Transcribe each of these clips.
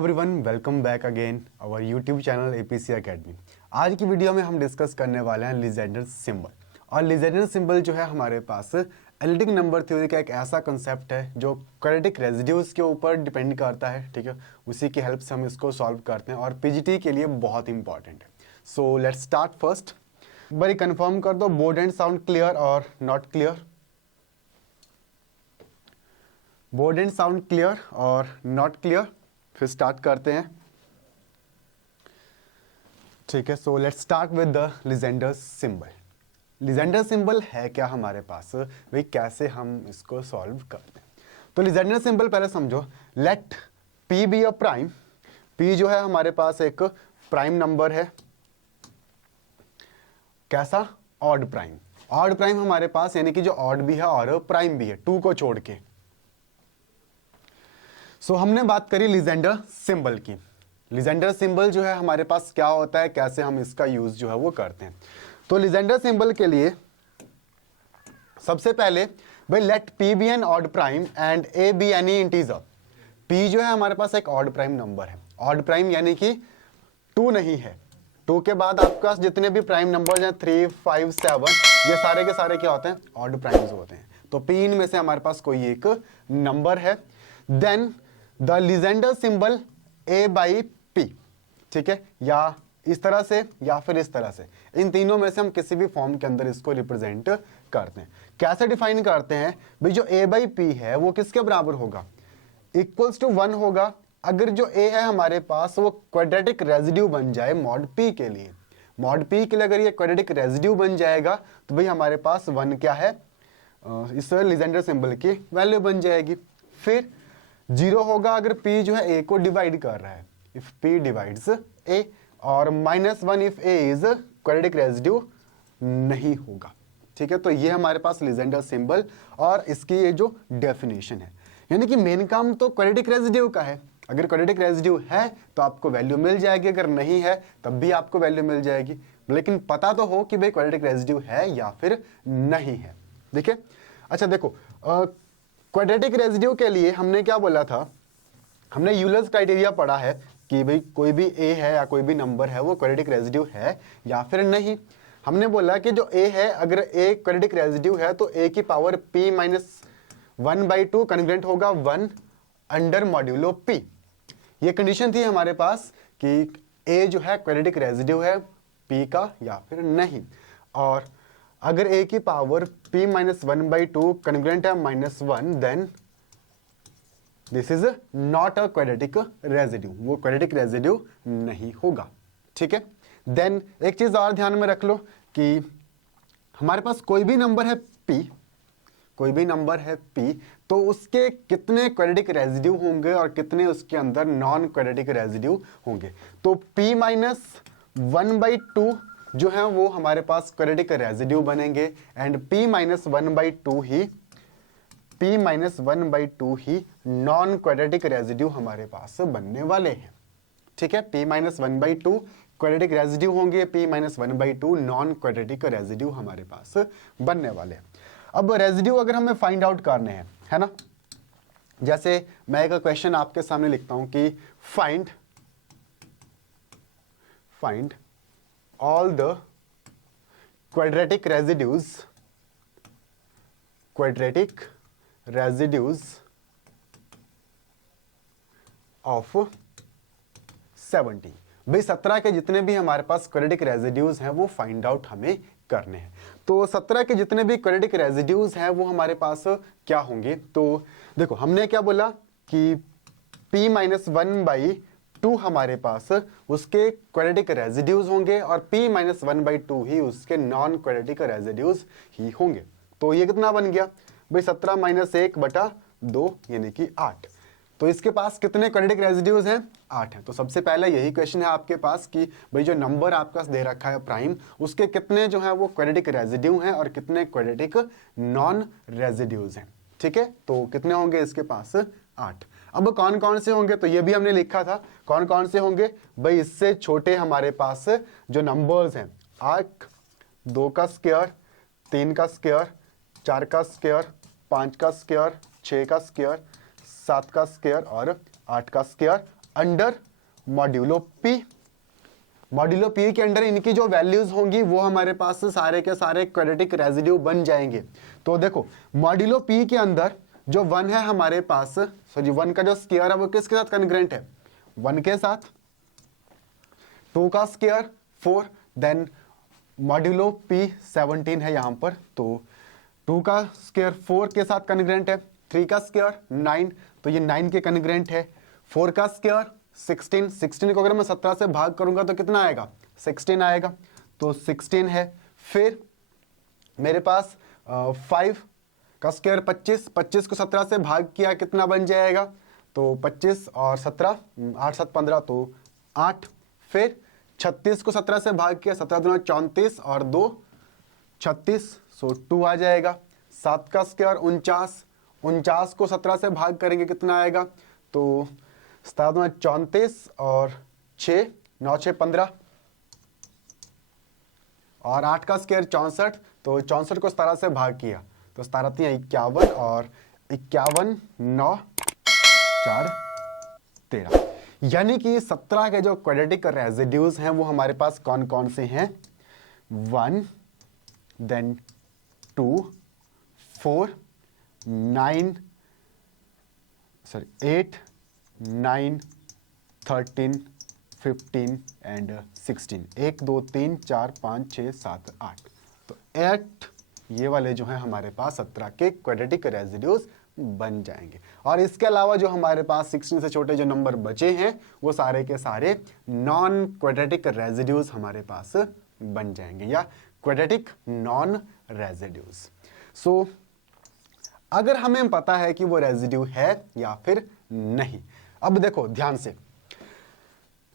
Everyone, welcome back again our YouTube channel APC academy. आज की video में हम डिस्कस करने वाले हैं लीजेंडर सिंबल। और लीजेंडर सिंबल जो है हमारे पास एनालिटिक नंबर थ्योरी का एक ऐसा कंसेप्ट है जो क्वाड्रेटिक रेजिड्यूज के ऊपर डिपेंड करता है। ठीक है, उसी की हेल्प से हम इसको सॉल्व करते हैं और पीजीटी के लिए बहुत इंपॉर्टेंट है। So let's start first. बड़ी कंफर्म कर दो, बोर्ड एंड साउंड क्लियर और not clear? Board and sound clear और नॉट क्लियर? फिर स्टार्ट करते हैं। ठीक है, so let's start with the Legendre symbol. Legender symbol है क्या हमारे पास, भाई कैसे हम इसको सॉल्व करते हैं? तो लीजेंडर सिंबल पहले समझो। Let P be a prime. P जो है हमारे पास एक प्राइम नंबर है। कैसा? Odd prime. ऑड प्राइम हमारे पास, यानी कि जो ऑड भी है और प्राइम भी है, टू को छोड़ के। सो हमने बात करी लीजेंडर सिंबल की। लीजेंडर सिंबल जो है हमारे पास क्या होता है, कैसे हम इसका यूज जो है वो करते हैं। तो लीजेंडर सिंबल के लिए सबसे पहले भाई let P be an odd prime and A be any integer. P जो है हमारे पास एक ऑड प्राइम नंबर है। ऑड प्राइम यानी कि टू नहीं है। टू के बाद आपके पास जितने भी प्राइम नंबर हैं 3, 5, 7, ये सारे के सारे क्या होते हैं? ऑड प्राइम्स होते हैं। तो पी इनमें से हमारे पास कोई एक नंबर है। Then the Legendre symbol A by P. ठीक है, या इस तरह से या फिर इस तरह से, इन तीनों में से हम किसी भी फॉर्म के अंदर इसको रिप्रेजेंट करते हैं। कैसे डिफाइन करते हैं भाई? जो ए बाई पी है वो किसके बराबर होगा? इक्वल्स टू 1 होगा। अगर जो ए है हमारे पास वो क्वाड्रेटिक रेजिड्यू बन जाए मॉड पी के लिए। मॉड पी के लिए अगर ये क्वाड्रेटिक रेजिड्यू बन जाएगा तो भाई हमारे पास 1 क्या है, इस लीजेंडर सिंबल की वैल्यू बन जाएगी। फिर 0 होगा अगर p जो है a को डिवाइड कर रहा है, इफ p डिवाइड्स a, और -1 if a is quadratic residue नहीं होगा। ठीक है, तो ये हमारे पास लीजेंडर सिंबल और इसकी ये जो डेफिनेशन है, यानी कि मेन काम तो क्वाड्रेटिक रेजिड्यू का है। अगर क्वाड्रेटिक रेजिड्यू है तो आपको वैल्यू मिल जाएगी, अगर नहीं है तब भी आपको वैल्यू मिल जाएगी, लेकिन पता तो हो कि भाई क्वाड्रेटिक रेजिड्यू है या फिर नहीं है। देखिए, अच्छा देखो, क्वाड्रेटिक रेजिड्यू के लिए हमने क्या बोला था? हमने यूलर्स क्राइटेरिया पढ़ा है कि भाई कोई भी ए है या कोई भी नंबर है वो क्वाड्रेटिक रेजिड्यू है या फिर नहीं। हमने बोला कि जो ए है, अगर ए क्वाड्रेटिक रेजिड्यू है तो ए की पावर p माइनस 1/2 कन्ग्रेंट होगा 1 अंडर मॉड्यूलो p। ये कंडीशन थी हमारे पास कि ए जो है क्वाड्रेटिक रेजिड्यू है p का या फिर नहीं। और अगर a की पावर p माइनस 1/2 कन्ग्रेंट है -1, then this is not a quadratic residue, वो क्वाड्रेटिक रेजिड्यू नहीं होगा। ठीक है, देन एक चीज और ध्यान में रख लो कि हमारे पास कोई भी नंबर है p, कोई भी नंबर है p, तो उसके कितने क्वाड्रेटिक रेजिड्यू होंगे और कितने उसके अंदर नॉन क्वाड्रेटिक रेजिड्यू होंगे। तो p माइनस 1/2 जो है वो हमारे पास क्वाड्रेटिक रेजिड्यू बनेंगे and p minus 1/2 he non quadratic residue हमारे पास बनने वाले हैं। ठीक है, p माइनस 1/2 क्वाड्रेटिक रेजिड्यू होंगे, p minus 1/2 non quadratic residue हमारे पास बनने वाले हैं। अब रेजिड्यू अगर हमें फाइंड आउट करने हैं, है ना, जैसे मैं एक क्वेश्चन आपके सामने लिखता हूं कि find all the quadratic residues of 70। भाई 17 के जितने भी हमारे पास क्वाड्रेटिक रेजिड्यूज हैं वो फाइंड आउट हमें करने हैं। तो 17 के जितने भी क्वाड्रेटिक रेजिड्यूज हैं वो हमारे पास क्या होंगे? तो देखो, हमने क्या बोला कि p माइनस 1/2 हमारे पास उसके क्वाड्रेटिक रेजिड्यूज होंगे और p माइनस 1/2 ही उसके नॉन क्वाड्रेटिक रेजिड्यूज ही होंगे। तो ये कितना बन गया भाई? 17 माइनस 1/2 यानी कि 8। तो इसके पास कितने क्वाड्रेटिक रेजिड्यूज हैं? 8 हैं। तो सबसे पहले यही क्वेश्चन है आपके पास कि भाई जो नंबर आपके पास दे रखा है प्राइम, उसके कितने जो है वो क्वाड्रेटिक रेजिड्यू हैं और कितने क्वाड्रेटिक नॉन रेजिड्यूज हैं। ठीक है, तो कितने होंगे इसके पास? 8। अब कौन कौन से होंगे तो ये भी हमने लिखा था, कौन कौन से होंगे भाई? इससे छोटे हमारे पास जो नंबर्स हैं, 8, 2 का स्क्वायर, 3 का स्क्वायर, 4 का स्क्वायर, 5 का स्क्वायर, 6 का स्क्वायर, 7 का स्क्वायर और 8 का square under modulo P. Modulo P के अंडर इनकी जो वैल्यूज होंगी वो हमारे पास सारे के सारे क्वाड्रेटिक रेजिड्यू बन जाएंगे। तो देखो मॉड्यूलो पी के अंदर जो 1 है हमारे पास, सॉरी 1 का जो स्क्वायर है वो किसके साथ कॉन्ग्रुएंट है, 1 के साथ। 2 का स्क्वायर 4, देन मॉड्यूलो पी 17 है यहां पर, तो 2 का स्क्वायर 4 के साथ कॉन्ग्रुएंट है, 3 का स्क्वायर 9, तो ये 9 के कॉन्ग्रुएंट है, 4 का स्क्वायर 16, 16 को अगर मैं 17 से भाग करूंगा तो कितना आएगा, 16 आएगा, तो 16 है। फिर मेरे पास 5 का स्क्वायर 25, 25 को 17 से भाग किया कितना बन जाएगा, तो 25 और 17, 8 7 15, तो 8। फिर 36 को 17 से भाग किया, 17 दूना 34 और 2 36, सो 2 आ जाएगा। 7 का स्क्वायर 49, 49 को 17 से भाग करेंगे कितना आएगा, तो 7 दूना 34 और 6 9 6 15, और 8 का स्क्वायर 64, तो 64 को 17 से भाग किया तो 17 3 51 और 51 9 4 13, यानी कि 17 के जो क्वाड्रेटिक रेजिड्यूज हैं वो हमारे पास कौन कौन से हैं, 1 देन 2 4 9 सॉरी 8 9 13 15 एंड 16, 1 2 3 4 5 6 7 8, तो 8 ये वाले जो हैं हमारे पास 17 के क्वाड्रेटिक रेजिड्यूज बन जाएंगे। और इसके अलावा जो हमारे पास 16 से छोटे जो नंबर बचे हैं वो सारे के सारे नॉन क्वाड्रेटिक रेजिड्यूज हमारे पास बन जाएंगे, या क्वाड्रेटिक नॉन रेजिड्यूज। सो अगर हमें पता है कि वो रेजिड्यू है या फिर नहीं, अब देखो ध्यान से,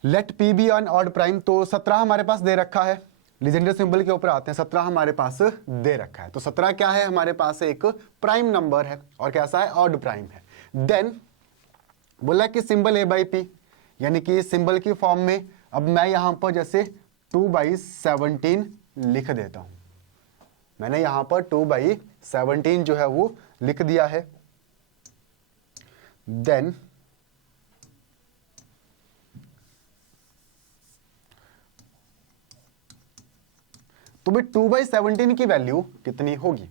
let P be an odd prime, तो 17 हमारे पास दे रखा है, लीजेंडर सिंबल के ऊपर आते हैं, 17 हमारे पास दे रखा है, तो 17 क्या है हमारे पास एक प्राइम नंबर है और कैसा है, ऑड प्राइम है। देन बोला कि सिंबल a बाई पी, यानी कि सिंबल की फॉर्म में, अब मैं यहां पर जैसे 2/17 लिख देता हूं, मैंने यहां पर 2/17 जो है वो लिख दिया है। देन तो भाई 2/17 की वैल्यू कितनी होगी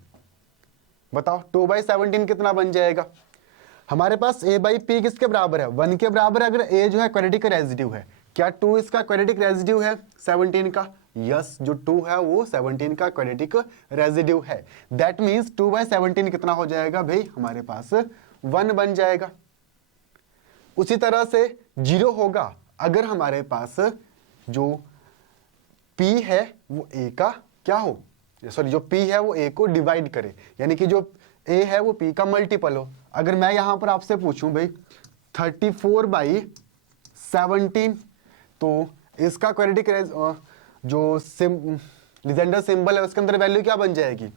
बताओ, 2/17 कितना बन जाएगा, हमारे पास a बाई पी किसके बराबर है, 1 के बराबर है। अगर a जो है क्वाड्रेटिक रेजिड्यू है, क्या 2 इसका क्वाड्रेटिक रेजिड्यू है 17 का, यस, जो 2 है वो 17 का क्वाड्रेटिक रेजिड्यू है। दैट मींस 2/17 कितना हो जाएगा भाई, हमारे पास 1 बन जाएगा। उसी तरह से 0 होगा अगर हमारे पास जो p है वो a का क्या हो, सॉरी जो p है वो a को डिवाइड करे, यानी कि जो a है वो p का मल्टीपल हो। अगर मैं यहां पर आपसे पूछूं भाई 34/17, तो इसका क्वाड्रेटिक जो लीजेंडर सिंबल है उसके अंदर वैल्यू क्या बन जाएगी,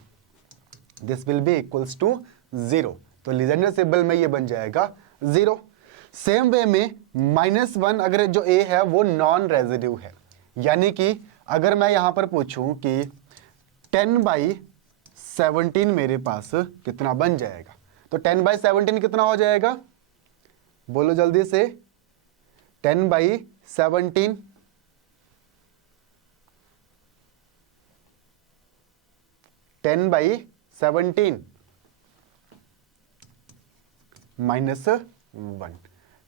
this will be equals to 0, तो लीजेंडर सिंबल में ये बन जाएगा 0। सेम वे में -1 अगर जो a है वो नॉन रेजिड्यू है, यानी कि अगर मैं यहां पर पूछूं कि 10/17 मेरे पास कितना बन जाएगा, तो 10/17 कितना हो जाएगा, बोलो जल्दी से, 10/17 10/17 -1,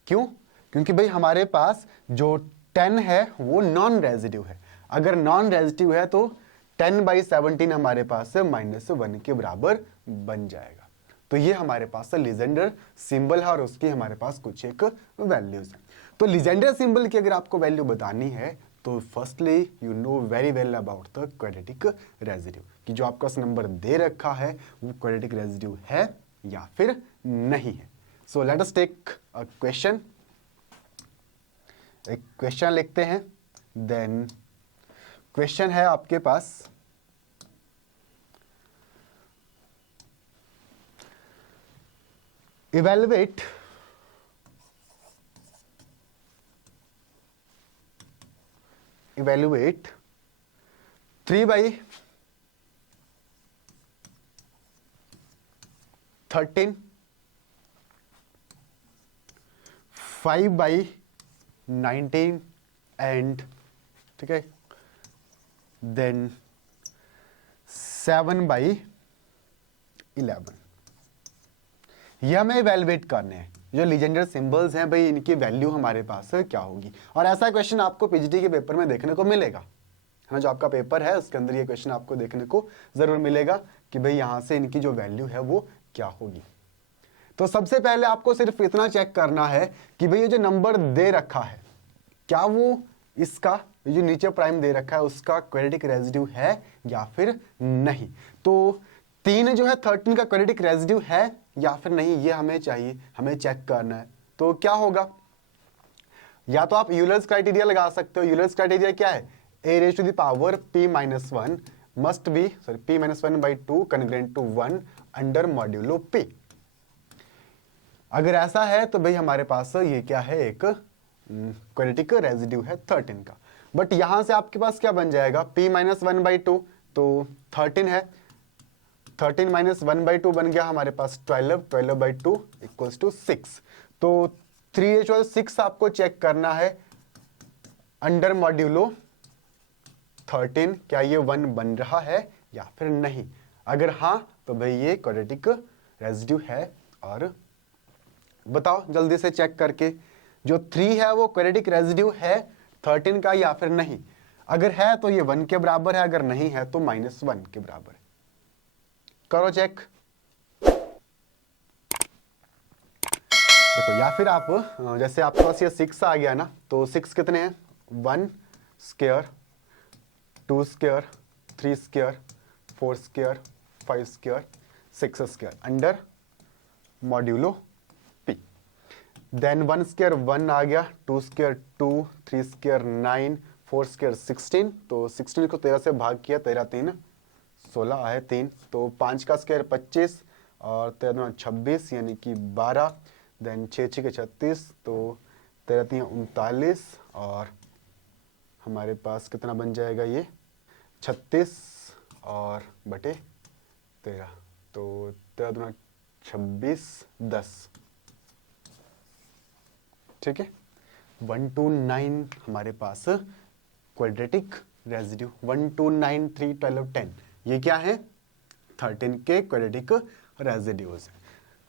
क्यों, क्योंकि भाई हमारे पास जो 10 है वो नॉन रेजिड्यू है, अगर नॉन रेजिड्यू है तो 10/17 हमारे पास -1 के बराबर बन जाएगा। तो ये हमारे पास लीजेंडर सिंबल है और उसकी हमारे पास कुछ एक वैल्यूज है। तो लीजेंडर सिंबल की अगर आपको वैल्यू बतानी है तो firstly you know very well about the quadratic residue, कि जो आपका नंबर दे रखा है वो क्वाड्रेटिक रेजिड्यू है या फिर नहीं है। So let us take a question, एक क्वेश्चन लिखते हैं। देन क्वेश्चन है आपके पास, इवेलुएट इवेलुएट 3/13 5/18 19 एंड, ठीक है, देन 7/11, ये हमें इवेलुएट करने हैं। जो लीजेंडर सिंबल्स हैं भाई, इनकी वैल्यू हमारे पास क्या होगी। और ऐसा क्वेश्चन आपको पीजीटी के पेपर में देखने को मिलेगा, है ना। जो आपका पेपर है उसके अंदर ये क्वेश्चन आपको देखने को जरूर मिलेगा कि भाई यहाँ से इनकी जो वैल्यू है वो क्या होगी। तो सबसे पहले आपको सिर्फ इतना चेक करना है कि भाई ये जो नंबर दे रखा है, क्या वो इसका जो नीचे प्राइम दे रखा है उसका क्वाड्रेटिक रेजिड्यू है या फिर नहीं। तो 3 जो है 13 का क्वाड्रेटिक रेजिड्यू है या फिर नहीं, ये हमें चाहिए, हमें चेक करना है। तो क्या होगा, या तो आप यूलर्स क्राइटेरिया लगा सकते हो। यूलर्स क्राइटेरिया क्या है, a raised to the power p minus 1 must be p minus 1/2 congruent to 1 under modulo p। अगर ऐसा है तो भाई हमारे पास ये क्या है, एक क्वाड्रेटिक रेजिड्यू है 13 का। बट यहां से आपके पास क्या बन जाएगा, p minus 1/2 तो 13 है, 13 minus 1/2 बन गया हमारे पास 12, 12/2 इक्वल्स टू 6। तो 3/6 आपको चेक करना है अंडर मॉड्यूलो 13, क्या ये 1 बन रहा है या फिर नहीं। अगर हाँ तो भाई ये क्वाड्रेटिक रेजिड्यू है। और बताओ जल्दी से चेक करके, जो 3 है वो क्वाड्रेटिक रेजिड्यू है 13 का या फिर नहीं। अगर है तो ये 1 के बराबर है, अगर नहीं है तो -1 के बराबर है। करो चेक। देखो, या फिर आप जैसे आपके पास ये 6 आ गया ना, तो 6 कितने हैं, 1 square, 2 square, 3 square, 4 square, 5 square, 6 square under modulo p। Then 1 square 1 आ गया, 2 स्क्वायर 2, 3 स्क्वायर 9, 4 स्क्वायर 16। तो 16 को 13 से भाग किया, 13 3 16 आए 3, तो 5 का स्क्वायर 25 और 13 26 यानी कि 12। देन 6 6 के 36, तो 13 3 39 और हमारे पास कितना बन जाएगा ये 36 और बटे 13, तो 13 दूना 26 10, ठीक है। 129 हमारे पास क्वाड्रेटिक रेजिड्यू, 1 2 9 3 12 10, ये क्या है 13 के क्वाड्रेटिक रेजिड्यूज है।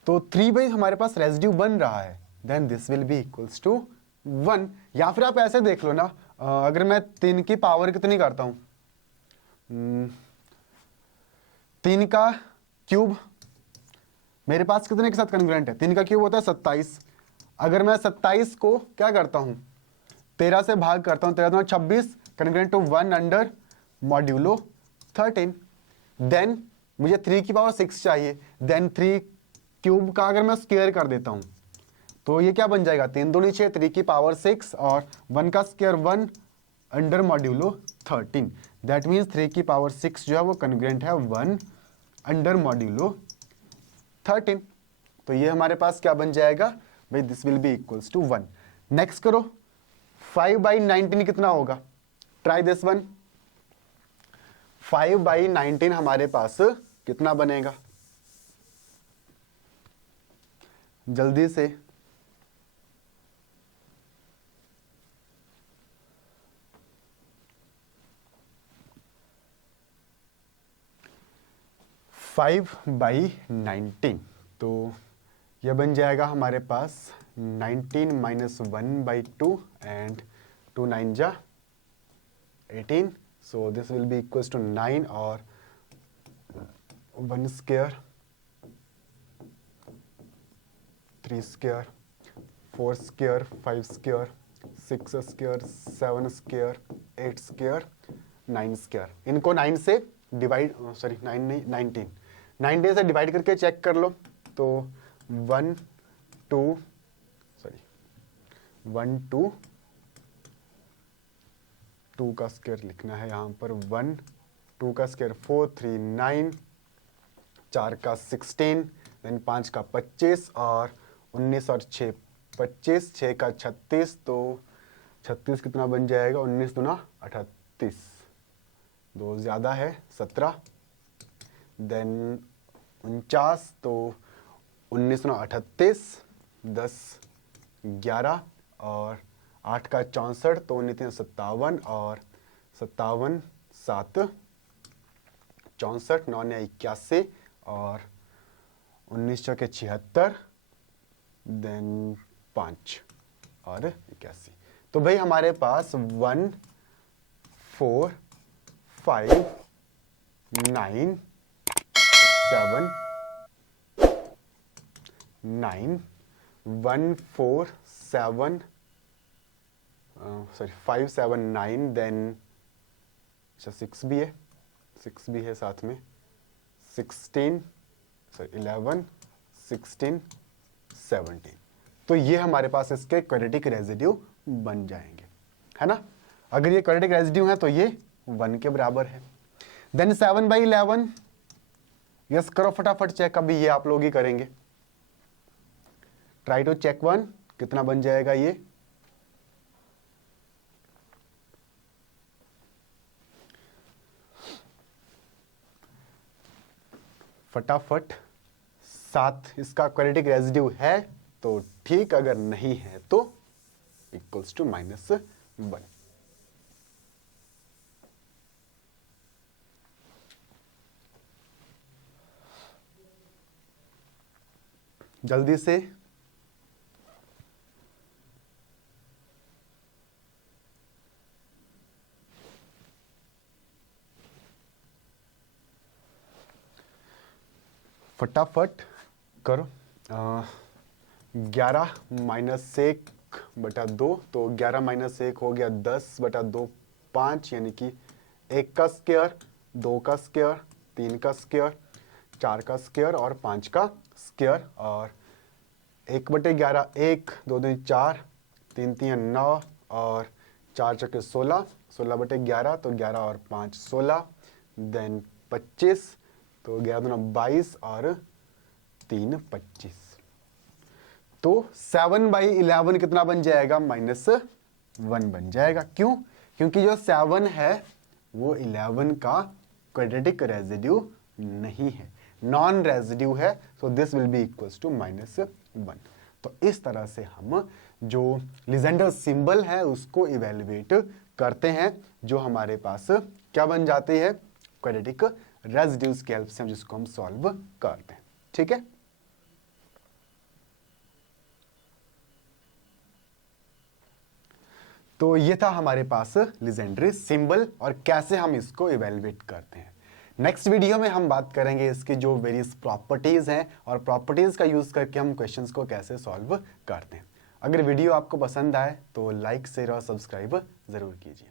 तो 3 बाई हमारे पास रेजिड्यू बन रहा है, then this will be equals to 1। या फिर आप ऐसे देख लो ना, अगर मैं 3 की पावर कितनी करता हूं, 3 का क्यूब मेरे पास कितने के साथ कन्ग्रुएंट है, 3 का क्यूब होता है 27। अगर मैं 27 को क्या करता हूं, 13 से भाग करता हूं, 13 दूना 26 congruent to 1 under modulo 13। Then मुझे 3 की पावर 6 चाहिए, देन 3 क्यूब का अगर मैं स्क्वायर कर देता हूं तो ये क्या बन जाएगा, 3 दूनी 6, 3 की पावर 6 और 1 का square 1 under modulo 13। That means 3 की पावर 6 जो है वो कन्ग्रुएंट है 1 अंडर मॉड्यूलो 13। तो ये हमारे पास क्या बन जाएगा भाई, this will be equals to 1। Next करो, 5/19 कितना होगा, ट्राई दिस वन। 5/19 हमारे पास कितना बनेगा, जल्दी से। फाइव बाई 19, तो यह बन जाएगा हमारे पास 19 माइनस 1/2 एंड 2 9 जा 18। So this will be equals to 9 और 1 square, 3 square, 4 square, 5 square, 6 square, 7 square, 8 square, 9 square. इनको 9 से डिवाइड, सॉरी 9 नहीं 19 से डिवाइड करके चेक कर लो। तो 1 2 2 का स्क्वायर लिखना है यहाँ पर, 1 2 का स्क्वायर 4 3 9, 4 का 16, देन 5 का 25 और 19 और 6 25, 6 का 36, तो 36 कितना बन जाएगा, 19 दूना 38, 2 ज़्यादा है 17, देन 49, तो 19 दूना 38, 10 11 और 8 का 64, तो 1957 और 57 7 64, 9 ने 81 और 19 चौके 76, देन 5 और 81। तो भाई हमारे पास 1 4 5 9 7 9 1 4 7 सॉरी 5 7 9, देन अच्छा 6 भी है, 6 भी है साथ में, 16 सॉरी 11 16 17। तो ये हमारे पास इसके क्वाड्रेटिक रेजिड्यू बन जाएंगे, है ना। अगर ये क्वाड्रेटिक रेजिड्यू है तो ये 1 के बराबर है। देन 7/11, यस करो फटाफट चेक, अभी ये आप लोग ही करेंगे। ट्राई टू चेक 1, कितना बन जाएगा ये। फटाफट 7 इसका क्वाड्रेटिक रेजिड्यू है तो ठीक, अगर नहीं है तो इक्वल्स टू -1। जल्दी से फटाफट करो। 11 - 1/2, तो 11 - 1 हो गया 10/2, 5, यानी कि 1 का स्क्वायर, 2 का स्क्वायर, 3 का स्क्वायर, 4 का स्क्वायर और 5 का स्क्वायर। और 1/11 1, 2 दूनी 4, 3 3 9 और 4 चौके 16, 16/11, तो 11 और 5 16, देन 25, तो 11 दूना 22 और 3 25। तो 7/11 कितना बन जाएगा, -1 बन जाएगा। क्यों? क्योंकि जो 7 है वो 11 का क्वाड्रेटिक रेजिड्यू नहीं है, नॉन रेजिड्यू है, so this will be equals to -1। तो इस तरह से हम जो लीजेंडर सिंबल है उसको इवेल्युएट करते हैं, जो हमारे पास क्या बन जाते हैं, क्वाड्रेटिक रेजिड्यूज की हेल्प से, जिसको हम सॉल्व करते हैं। ठीक है, तो ये था हमारे पास लीजेंडरी सिंबल और कैसे हम इसको इवेल्युएट करते हैं। नेक्स्ट वीडियो में हम बात करेंगे इसकी जो वेरियस प्रॉपर्टीज हैं और प्रॉपर्टीज का यूज करके हम क्वेश्चंस को कैसे सॉल्व करते हैं। अगर वीडियो आपको पसंद आए तो लाइक शेयर और सब्सक्राइब जरूर कीजिए।